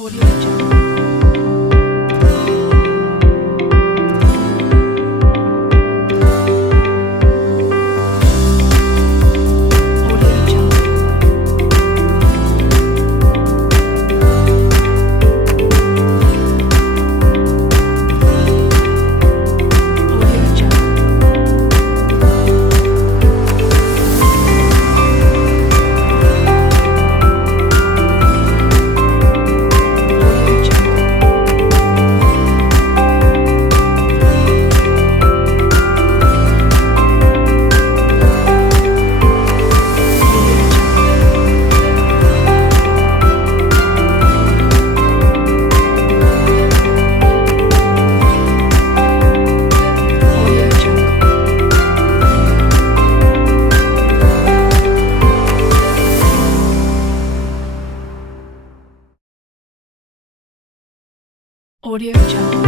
Audio Jungle. Audio Jungle.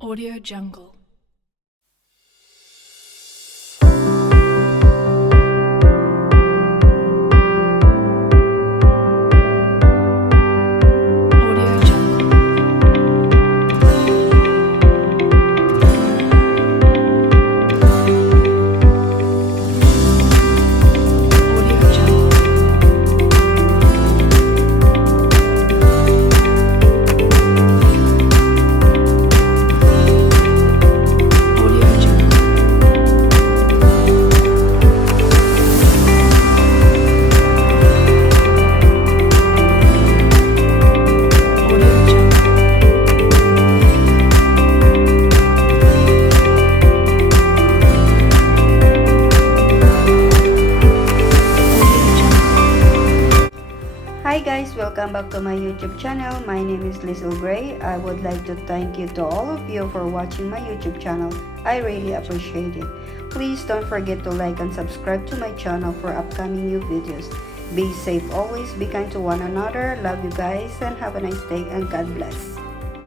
Audio Jungle. Hi guys, welcome back to my YouTube channel. My name is Lizzle Gray. I would like to thank you to all of you for watching my YouTube channel. I really appreciate it. Please don't forget to like and subscribe to my channel for upcoming new videos. Be safe always, be kind to one another. Love you guys and have a nice day and God bless.